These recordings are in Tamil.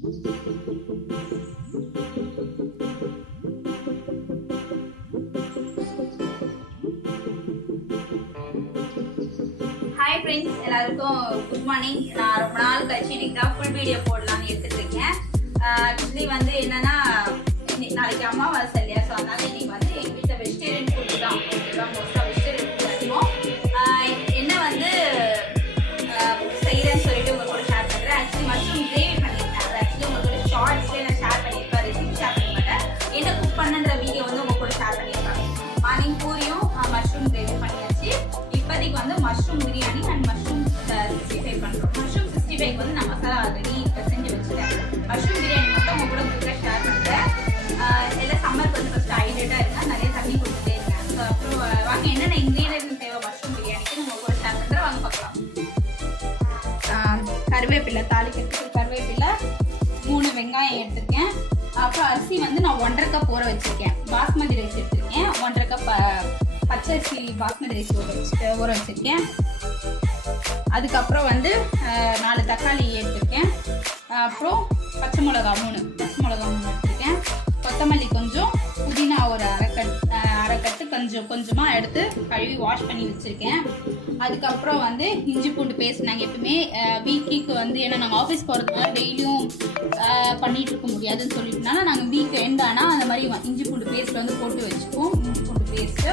ஹாய் ஃப்ரெண்ட்ஸ், எல்லாருக்கும் குட் மார்னிங். நான் ரொம்ப நாள் கழிச்சு இன்னைக்கு தான் ஃபுல் வீடியோ போடலான்னு எடுத்துட்டு இருக்கேன். ஆக்சுவலி வந்து என்னன்னா, நாளைக்கு அமாவாசை இல்லையா, ஸோ அதனால இன்னைக்கு வந்து எங்கள் வீட்டில் வெஜிடேரியன் ஃபுட்டு தான். மோஸ்ட்டாக வெஜிடேரியன் ஃபுட் அதிகம். என்ன வந்து செய்கிறேன்னு சொல்லிட்டு உங்க கூட ஷேர் பண்ணுறேன். ஆக்சுவலி மஷ்ரூம் கிரேவி பண்ணியிருக்கேன். அது ஆக்சுவலி உங்களோட ஷார்ட்ஸ்லேயே நான் ஷேர் பண்ணியிருப்பேன், ரெசிபி ஷேர் பண்ண மாட்டேன். என்ன குக் பண்ணுன்ற வீடியோ வந்து உங்க கூட ஷேர் பண்ணியிருப்பேன். மார்னிங் பூரியும் மஷ்ரூம் கிரேவி பண்ணியாச்சு. இப்போதைக்கு வந்து மஷ்ரூம் பிரியாணி அண்ட் மஷ்ரூம் 65 பண்ணுறோம். மஷ்ரூம் 65 வந்து நான் மசாலா ஆல்ரெடி செஞ்சு வச்சுட்டேன். மஷ்ரூம் பிரியாணி மட்டும் உங்க கூட குயிக்காக ஷேர் பண்ணுறேன். எல்லாம் சம்மருக்கு வந்து ஃபஸ்ட்டு ஹைலைட்டாக இருக்கா, நிறைய தண்ணி கொடுத்துட்டே இருக்கேன். ஸோ அப்புறம் வாங்க என்னென்ன இன்க்ரீடியன்ட் தேவை மஷ்ரூம் பிரியாணிக்கு உங்க கூட ஷேர் பண்ணுறேன். வாங்க பார்க்கலாம். கருவேப்பிலை, தாளிக்கிறதுக்கு கருவேப்பிலை, 3 வெங்காயம் எடுத்திருக்கேன். அப்புறம் அரிசி வந்து நான் 1.5 கப் ஊற வச்சிருக்கேன். பாஸ்மதி ரைஸ் எடுத்திருக்கேன். 1.5 கப் பச்சரிசி பாஸ்மதி ரைஸ் ஊற வச்சிருக்கேன். அதுக்கப்புறம் வந்து 4 தக்காளி எடுத்திருக்கேன். அப்புறம் பச்சை மிளகா 3 எடுத்திருக்கேன். கொத்தமல்லி கொஞ்சம், புதினா ஒரு அரைக்கட்டு கொஞ்சமாக எடுத்து கழுவி வாஷ் பண்ணி வச்சுருக்கேன். அதுக்கப்புறம் வந்து இஞ்சி பூண்டு பேஸ்ட் நாங்கள் எப்பவுமே வீக்குக்கு வந்து, ஏன்னா நாங்கள் ஆஃபீஸ் போகிறதுனால டெய்லியும் பண்ணிகிட்டு இருக்க முடியாதுன்னு சொல்லிட்டுனால நாங்கள் வீக் எண்ட் ஆனால் அந்த மாதிரி இஞ்சி பூண்டு பேஸ்ட் வந்து போட்டு வச்சுப்போம். இஞ்சி பூண்டு பேஸ்ட்டு.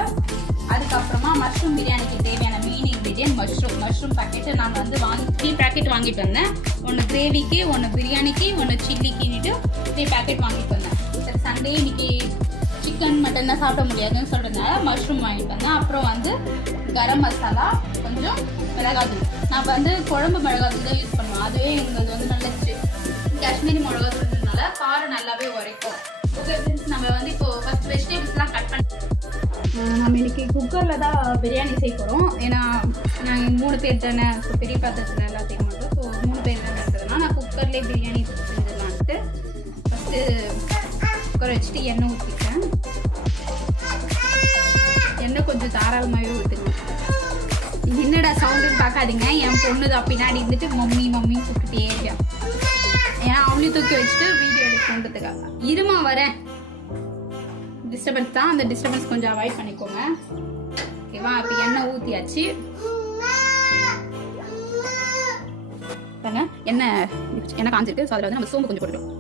அதுக்கப்புறமா மஷ்ரூம் பிரியாணிக்கு தேவையான மெயின் இன்க்ரீடியன்ட் மஷ்ரூம் பேக்கெட்டு நான் வந்து 3 பேக்கெட் வாங்கிட்டு வந்தேன். 1 கிரேவிக்கு, 1 பிரியாணிக்கு, 1 சில்லிக்குன்னுட்டு 3 பேக்கெட் வாங்கிட்டு வந்தேன். சரி, சண்டே இன்னைக்கு சிக்கன் மட்டன் தான் சாப்பிட முடியாதுன்னு சொல்கிறதுனால மஷ்ரூம் வாங்கிட்டு வந்தேன். அப்புறம் வந்து கரம் மசாலா, கொஞ்சம் மிளகாத்தூள். நான் வந்து குழம்பு மிளகாத்தூள் தான் யூஸ் பண்ணுவேன். அதுவே எங்களுக்கு வந்து நல்ல காஷ்மீரி மிளகாத்தூள்னால காரம் நல்லாவே உரைக்கும். ஓகே ஃப்ரெண்ட்ஸ், நம்ம வந்து இப்போ ஃபர்ஸ்ட் வெஜிடபிள்ஸ்லாம் கட் பண்ணி நம்ம இன்னைக்கு குக்கரில் தான் பிரியாணி செய்ய போகிறோம். ஏன்னா நாங்கள் 3 பேர் தானே, பெரிய பாத்திரத்தில் எல்லாம் செய்ய மாட்டோம். ஸோ 3 பேர் தானே இருக்கிறதுனால நான் குக்கர்லேயே பிரியாணி செஞ்சிடலான்ட்டு ஃபஸ்ட்டு குக்கரை வச்சுட்டு எண்ணெய் ஊற்றிட்டேன். எண்ணெய் கொஞ்சம் தாராளமாகவே ஊற்றுங்க. என்னடா சவுண்டுன்னு பார்க்காதீங்க, என் பொண்ணு தான் பின்னாடி இருந்துட்டு மம்மின்னு கூப்பிட்டுட்டே இருக்கேன். ஏன்னா அவளையும் தூக்கி வச்சுட்டு வீடியோ எடுக்கணுன்றதுக்காக. இருமா வரேன். டிஸ்டர்பன்ஸ் தான், அந்த டிஸ்டர்பன்ஸ் கொஞ்சம் அவாய்ட் பண்ணிக்கோங்க. ஓகேவா? இப்போ எண்ணெய் ஊற்றியாச்சு. எண்ணெய் காஞ்சிருக்கு. ஸோ அதில் வந்து நம்ம சோம்பு கொஞ்சம் போட்டுட்டோம்.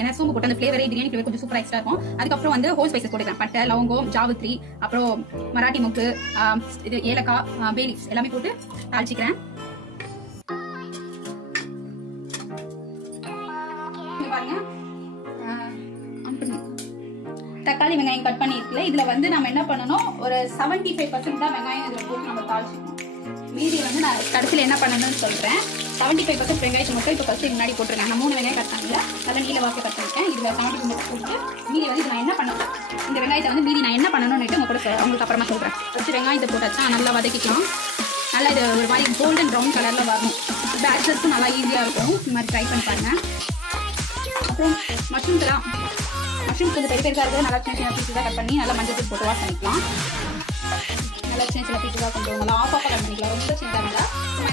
ஏன்னா சோம்பு போட்டு அந்த ஃப்ளேவரே பிரியாணி ஃப்ளேவர் கொஞ்சம் சூப்பராக எக்ஸ்ட்ரா இருக்கும். அதுக்கப்புறம் வந்து ஹோல் ஸ்பைசஸ் போட்டுக்கலாம். பட்டை, லவங்கம், ஜாவித்ரி, அப்புறம் மராட்டி மொக்கு, இது ஏலக்காய், பே லீவ்ஸ் எல்லாமே போட்டு தாளிச்சிக்கிறேன். பாருங்க, தக்காளி வெங்காயம் கட் பண்ணிருக்குல, இதுல வந்து நம்ம என்ன பண்ணணும், ஒரு 75% தான் வெங்காயம் இதுல போட்டு நம்ம தாளிச்சிக்கணும். மீதி வந்து நான் கடைசியில் என்ன பண்ணணும்னு சொல்றேன். 75% வெங்காயத்தை மட்டும் இப்போ ஃபர்ஸ்ட் முன்னாடி போட்டுருக்கேன். நான் 3 வெங்காயம் கட் பண்ணல, அதில் நீல வாக்கை கட் பண்ணிருக்கேன். இதில் 75% போட்டு மீதி வந்து நான் என்ன பண்ணணும், இந்த வெங்காயத்தை வந்து மீதி நான் என்ன பண்ணணும்னு உங்க கூட உங்களுக்கு அப்புறமா சொல்றேன். ஃபர்ஸ்ட் வெங்காயத்தை போட்டாச்சா நல்லா வதக்கிக்கலாம். நல்லா இது ஒரு மாதிரி கோல்டன் ப்ரௌன் கலர்ல வரணும். பேச்சர்ஸும் நல்லா ஈஸியாக இருக்கும். இந்த மாதிரி ட்ரை பண்ணி பாருங்க. அப்புறம் மஷ்ரூம் கொஞ்சம் பெரிய பெருசாக இருக்குது. நல்லா சின்ன பீஸாக கட் பண்ணி நல்லா மஞ்சள் போட்டு வாஷ் பண்ணிக்கலாம். நல்லா சின்ன பீஸாக கொஞ்சம் நல்லா ஆஃப் கட் பண்ணிக்கலாம். ரொம்ப சின்னதாக இருந்தால் சும்மா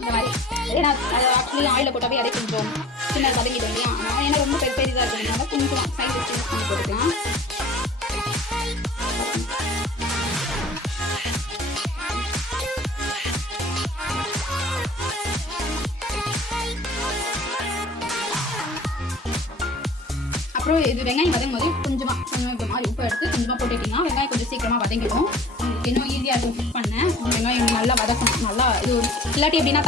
இந்த மாதிரி ஏன்னா அது ஆக்சுவலி ஆயிலில் போட்டாவே அதே கொஞ்சம் சின்ன வதங்கிடும் இல்லையா. அதனால் ஏன்னா ரொம்ப பெருசாக இருக்கிறதுனால கொஞ்சம் சைஸ் வச்சு பண்ணி போட்டுக்கலாம். அப்புறம் இது வெங்காயம் வதங்கும் போது கொஞ்சமாக மாதிரி உப்பு எடுத்து கொஞ்சமாக போட்டுக்கிட்டீங்கன்னா வெங்காயம் கொஞ்சம் சீக்கிரமாக வதங்கிடும். இன்னும் ஈஸியாக இருக்கும் குக் பண்ணேன். வெங்காயம் நல்லா வதக்கணும். நல்லா இது இல்லாட்டி எப்படின்னா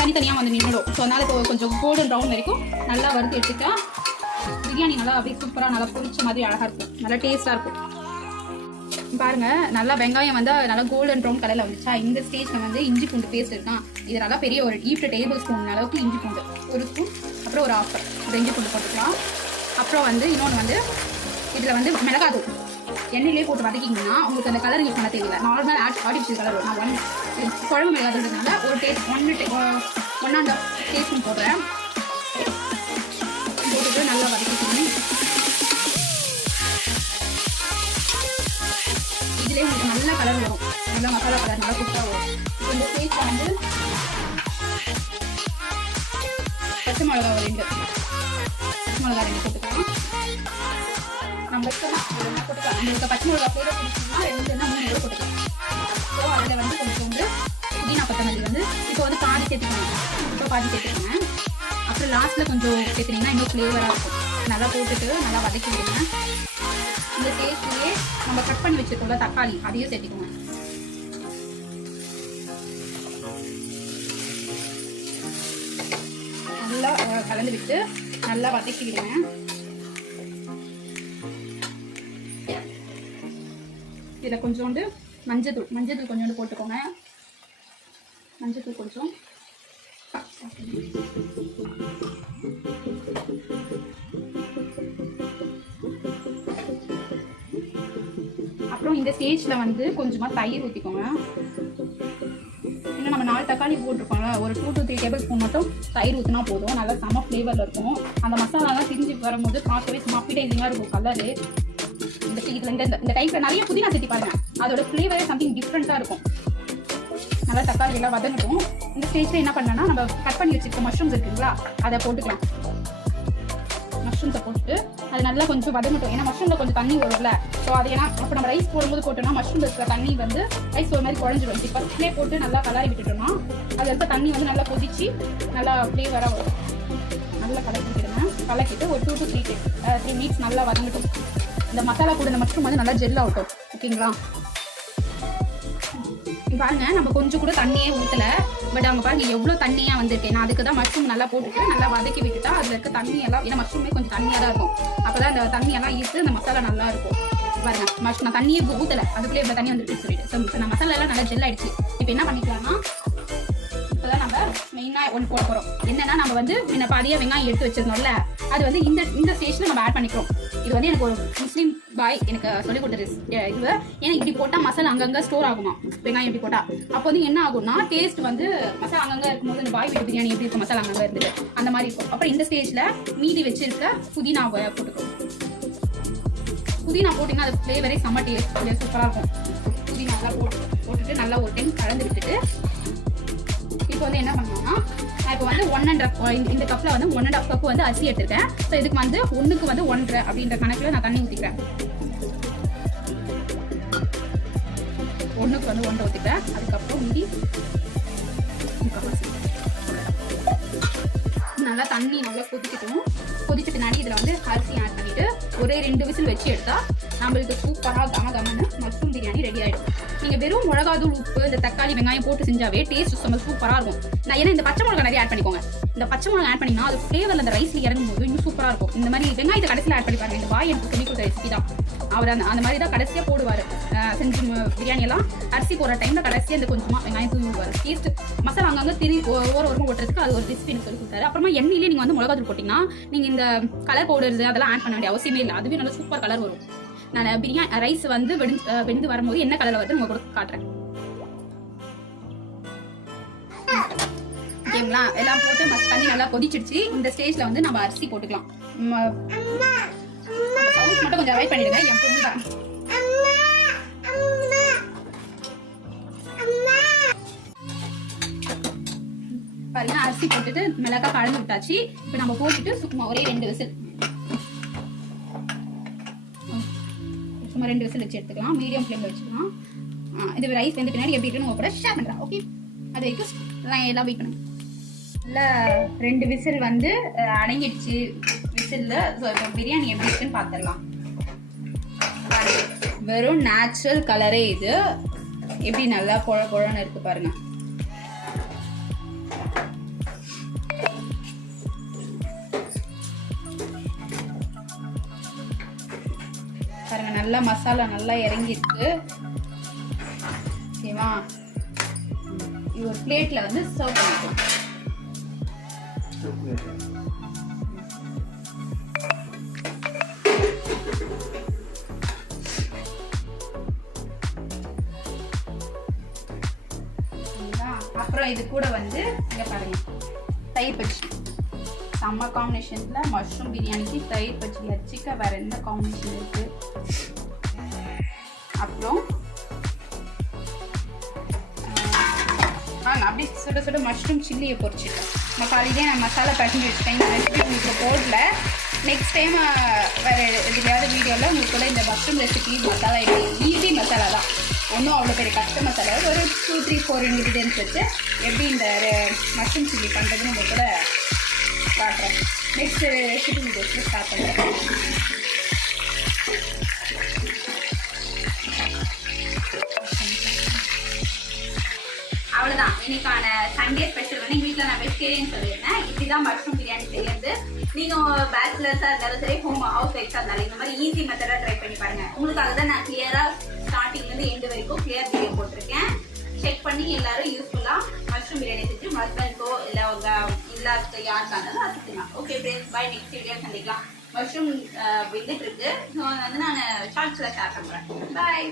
தனித்தனியாக வந்து நின்றுடும். ஸோ அதனால் இப்போ கொஞ்சம் கோல்டன் ப்ரௌன் வரைக்கும் நல்லா வறுத்து எடுத்துட்டா பிரியாணி நல்லா அப்படியே சூப்பராக நல்லா பொரிச்ச மாதிரி அழகாக இருக்கும். நல்லா டேஸ்ட்டாக இருக்கும். பாருங்க, நல்லா வெங்காயம் வந்து நல்லா கோல்டன் ப்ரௌன் கலரில் வந்துச்சா. இந்த ஸ்டேஜில் வந்து இஞ்சி பூண்டு பேஸ்ட் இருக்கான். இது நல்லா பெரிய ஒரு 8 டேபிள் ஸ்பூன் அளவுக்கு இஞ்சி பூண்டு, 1 ஸ்பூன், அப்புறம் ஒரு 1/2 இஞ்சி பூண்டு போட்டுக்கலாம். அப்புறம் வந்து இன்னொன்று வந்து இதில் வந்து மிளகாத்தூள் எண்ணெயிலே போட்டு வதக்கிங்கன்னா உங்களுக்கு அந்த கலர் யூஸ் பண்ண தெரியல. நார்மல் ஆர்டிஃபிஷியல் கலர் வரும். நான் குழம்பு மிளகாத்தூள்னால ஒரு டேஸ்ட் 1.5 டேஸ்ட்டும் போடுறேன். போட்டுட்டு நல்லா வதக்கிக்கணும். இதிலே உங்களுக்கு நல்ல கலர் வரும். நல்லா மசாலா கலர் நல்லா சூப்பராக வரும். இந்த ஸ்டேஜில் வந்து பச்சை மிளகா 2 பச்சை மிளகா 2 போட்டுக்கலாம். நம்ம போட்டுக்கலாம். உங்களுக்கு பச்சை மிளகா ஃப்ளேவர் பிடிக்கும்னா 2 3 போட்டுக்கலாம். ஸோ அதில் வந்து கொஞ்சோண்டு புதினா கொத்தமல்லி வந்து இப்போ வந்து பாதி சேர்த்துக்கணும். இப்போ பாதி சேர்த்துக்கோங்க. அப்புறம் லாஸ்ட்டில் கொஞ்சம் சேர்த்துனீங்கன்னா இன்னும் ஃப்ளேவராக இருக்கும். நல்லா போட்டுட்டு நல்லா வதக்கி விடுங்க. இந்த டேஸ்ட்லேயே நம்ம கட் பண்ணி வச்சுருக்கோம்ல தக்காளி அதையும் சேர்த்துக்கோங்க. நல்லா கலந்து விட்டு நல்லா வதக்கி விடுங்க. இதில் கொஞ்சோண்டு மஞ்சள் கொஞ்சோண்டு போட்டுக்கோங்க. மஞ்சள் கொஞ்சம் அப்புறம் இந்த ஸ்டேஜில் வந்து கொஞ்சமாக தயிர் ஊற்றிக்கோங்க. இன்னும் நம்ம 4 தக்காளி போட்டிருக்கோம்ல, ஒரு 2 to 3 டேபிள் ஸ்பூன் மட்டும் தயிர் ஊற்றினா போதும். நல்லா செம ஃப்ளேவரில் இருக்கும். அந்த மசாலாலாம் திரிஞ்சு வரும்போது பார்க்கவே சும்மா அப்பிடைசிங்காக இருக்கும் கலரு. இந்த டைப்பில் நிறைய புதினா சேர்த்தி பாருங்க, அதோட ஃப்ளேவரே சம்திங் டிஃப்ரெண்ட்டாக இருக்கும். நல்லா தக்காளி எல்லாம் வதங்கட்டும். இந்த ஸ்டேஜில் என்ன பண்ணனா நம்ம கட் பண்ணி வச்சுருக்க மஷ்ரூம்ஸ் இருக்குங்களா அதை போட்டுக்கலாம். மஷ்ரூம்ஸை போட்டு அது நல்லா கொஞ்சம் வதங்கட்டும். ஏன்னா மஷ்ரூமில் கொஞ்சம் தண்ணி வரும்ல. ஸோ அது ஏன்னா அப்போ நம்ம ரைஸ் போடும்போது போட்டோம்னா மஷ்ரூம் இருக்கிற தண்ணி வந்து ரைஸ் ஒரு மாதிரி குழஞ்சிடும். இப்போ ஃபஸ்ட்லேயே போட்டு நல்லா கலரி விட்டுட்டோம்னா அது இருக்க தண்ணி வந்து நல்லா கொதிச்சு நல்லா ஃப்ளேவராக வரும். நல்லா கலக்கி விட்டுடுங்க. கலக்கிட்டு ஒரு 2 to 3 மினிட்ஸ் நல்லா வதங்கட்டும். இந்த மசாலா கூட இந்த மஷ்ரூம் வந்து நல்லா ஜெல் ஆகட்டும். ஓகேங்களா? பாருங்க நம்ம கொஞ்சம் கூட தண்ணியே ஊற்றலை. பட் அவங்க பாருங்க எவ்வளோ தண்ணியாக வந்திருக்கு. நான் அதுக்கு தான் மஷ்ரூம் நல்லா போட்டுட்டு நல்லா வதக்கி விட்டுட்டா அதில் இருக்க தண்ணியெல்லாம், ஏன்னா மஷ்ரூமே கொஞ்சம் தண்ணியாக தான் இருக்கும். அப்போ தான் அந்த தண்ணியெல்லாம் ஈர்த்து அந்த மசாலா நல்லா இருக்கும். பாருங்க நான் தண்ணியே ஊற்றலை, அதுக்குள்ளே இப்போ தண்ணி வந்துட்டு சொல்லிட்டு. ஸோ இப்போ நான் மசாலா எல்லாம் நல்லா ஜெல் ஆயிடுச்சு. இப்போ என்ன பண்ணிக்கலாம்னா இப்போதான் நம்ம மெயினாக ஒன்று போட போகிறோம். என்னன்னா நம்ம வந்து முன்ன பாதியாக வெங்காயம் எடுத்து வச்சிருந்தோம்ல, அது வந்து இந்த ஸ்டேஜில் நம்ம ஆட் பண்ணிக்கிறோம். இது வந்து எனக்கு ஒரு முஸ்லீம் பாய் எனக்கு சொல்லிக் கொடுத்தது இது. ஏன்னா இப்படி போட்டால் மசாலா அங்கங்கே ஸ்டோர் ஆகுமா, வெங்காயம் இப்படி போட்டால். அப்போ வந்து என்ன ஆகும்னா டேஸ்ட் வந்து மசாலா அங்கங்கே இருக்கும்போது இந்த பாய் வீட்டு பிரியாணி எப்படி இருக்கும், மசாலா அங்கங்கே இருந்துட்டு அந்த மாதிரி இருக்கும். அப்புறம் இந்த ஸ்டேஜில் மீதி வச்சிருக்க புதினா போட்டுக்கிறோம். புதினா போட்டிங்கன்னா அது ஃப்ளேவரே செம்ம டேஸ்ட் சூப்பராக இருக்கும். புதினாலாம் போட்டுட்டு நல்லா ஒரு டைம் கலந்து விட்டுட்டு இப்போ வந்து என்ன பண்ணோம்னா நான் இப்போ வந்து 1.5 இந்த கப்பில் வந்து 1.5 கப் வந்து அரிசி எடுத்துருக்கேன். ஸோ இதுக்கு வந்து 1க்கு வந்து 1.5 அப்படின்ற கணக்கில் நான் தண்ணி ஊற்றிக்கிறேன். 1க்கு வந்து 1 ஊற்றிக்கிறேன். அதுக்கப்புறம் மீதி நல்லா தண்ணி நல்லா கொதிக்கட்டும். கொதிச்ச பின்னாடி இதில் வந்து அரிசி ஆட் பண்ணிவிட்டு ஒரே 2 விசில் வச்சு எடுத்தால் நம்மளுக்கு சூப்பராக கமகமன்னு மஷ்ரூம் பிரியாணி ரெடி ஆகிடும். நீங்கள் வெறும் மிளகாதூள், உப்பு, இந்த தக்காளி, வெங்காயம் போட்டு செஞ்சாவே டேஸ்ட் செம்ம சூப்பராக இருக்கும். நான் ஏன்னா இந்த பச்சை மிளகா நிறைய ஆட் பண்ணிக்கோங்க. இந்த பச்சை மிளகா ஆட் பண்ணிங்கன்னா அது ஃப்ளேவரில் அந்த ரைஸில் இறங்கும் போது இன்னும் சூப்பராக இருக்கும். இந்த மாதிரி வெங்காயத்தை கடைசியில் ஆட் பண்ணி பாருங்க. இந்த பாய் எனக்கு சொல்லி கொடுத்த ரெசிபி தான். அவர் அந்த மாதிரி தான் கடைசியாக போடுவார். செஞ்சு பிரியாணியெல்லாம் அரிசி போடுற டைமில் கடைசியாக இந்த கொஞ்சமாக வெங்காயம் தூவி விடுவார். டேஸ்ட் மசாலா அங்கங்கே ஓரமாக ஓட்டுறதுக்கு அது ஒரு ரெசிபி எனக்கு சொல்லி கொடுத்தாரு. அப்புறமா எண்ணெயிலே நீங்கள் வந்து மிளகாத்தூள் போட்டிங்கன்னா நீங்கள் இந்த கலர் பவுடர்ஸ் அதெல்லாம் ஆட் பண்ண வேண்டிய அவசியமே இல்லை. அதுவே நல்லா சூப்பர் கலர் வரும். நான் பிரியாணி ரைஸ் வந்து வெந்து வரும்போது என்ன கலர் வருது உங்க கூட காட்டுறேன். ஓகேங்களா? எல்லாம் போட்டு தண்ணி நல்லா கொதிச்சிடுச்சு. இந்த ஸ்டேஜ்ல வந்து நம்ம அரிசி போட்டுக்கலாம். சவுண்ட் மட்டும் கொஞ்சம் அவாய்ட் பண்ணிடுங்க. என் பொண்ணு தான். பாருங்க அரிசி போட்டுட்டு மிளகா கலந்து விட்டாச்சு. இப்போ நம்ம போட்டுட்டு சும்மா ஒரே 2 விசில், சும்மா 2 விசில் வச்சு எடுத்துக்கலாம். மீடியம் ஃப்ளேம்ல வச்சுக்கலாம். இது ரைஸ் வந்து பின்னாடி எப்படி இருக்குன்னு உங்க கூட ஷேர் பண்றேன். ஓகே, அது வரைக்கும் எல்லாம் வெயிட் பண்ணுங்க. நல்லா 2 விசில் வந்து அடங்கிடுச்சு விசில்ல. ஸோ இப்போ பிரியாணி எப்படி இருக்குன்னு பார்த்துடலாம். வெறும் நேச்சுரல் கலரே இது. எப்படி நல்லா குழன்னு இருக்கு பாருங்க. பாருங்க நல்லா மசாலா நல்லா இறங்கிருக்கு. ஓகேவா? இது ஒரு பிளேட்ல வந்து சர்வ் பண்ணிக்கலாம். அப்புறம் இது கூட வந்து இங்க பாருங்க தயிர் பச்சடி. செம்ம காம்பினேஷன்ல மஷ்ரூம் பிரியாணிக்கு தயிர் பச்சடி அடிச்சுக்க வேற எந்த காம்பினேஷன் இருக்கு? அப்புறம் அப்படியே சுட சுட மஷ்ரூம் சில்லியை பொரிச்சிட்டேன். நம்ம காலையிலே நான் மசாலா பசஞ்சு வச்சுட்டேன். இந்த ரெசிபி உங்களுக்கு போடல. நெக்ஸ்ட் டைம் வேறு எதுலையாவது வீடியோவில் உங்களுக்கு கூட இந்த மஷ்ரூம் ரெசிபி மசாலா எப்படி ஈஸி மசாலா தான், ஒன்றும் அவ்வளோ பெரிய கஷ்ட மசாலா, ஒரு 2, 3, 4 இன்க்ரீடியன்ஸ் வச்சு எப்படி இந்த மஷ்ரூம் சில்லி பண்ணுறதுன்னு உங்களுக்கு கூட காட்டுறேன். நெக்ஸ்ட்டு ரெசிபி வீடியோஸில் ஸ்டார்ட் பண்ணுறேன். அவ்வளோதான் இன்னைக்கான சண்டே ஸ்பெஷல். வந்து எங்கள் வீட்டில் நான் வெஜிடேரியன் சொல்லியிருந்தேன். இப்படி தான் மஷ்ரூம் பிரியாணி செய்யறது. நீங்கள் பேச்சுலர்ஸாக இருந்தாலும் சரி, ஹவுஸ் ஒய்ஃபாக இருந்தாலும் இந்த மாதிரி ஈஸி மெத்தடாக ட்ரை பண்ணி பாருங்கள். உங்களுக்காக தான் நான் கிளியராக ஸ்டார்டிங்லேருந்து எண்டு வரைக்கும் கிளியர் வீடியோ போட்டிருக்கேன். செக் பண்ணி எல்லாரும் யூஸ்ஃபுல்லாக மஷ்ரூம் பிரியாணி செஞ்சு ஹஸ்பண்ட்க்கோ இல்லை உங்கள் இல்லாத யாருக்காக இருந்தாலும் அது செய்யலாம். Okay friends, bye. Next video சந்திக்கலாம். மஷ்ரூம் வெந்துட்டு இருக்கு. ஸோ வந்து நான் ஷார்ட்ஸில் ஷேர் பண்ணுறேன். பாய்.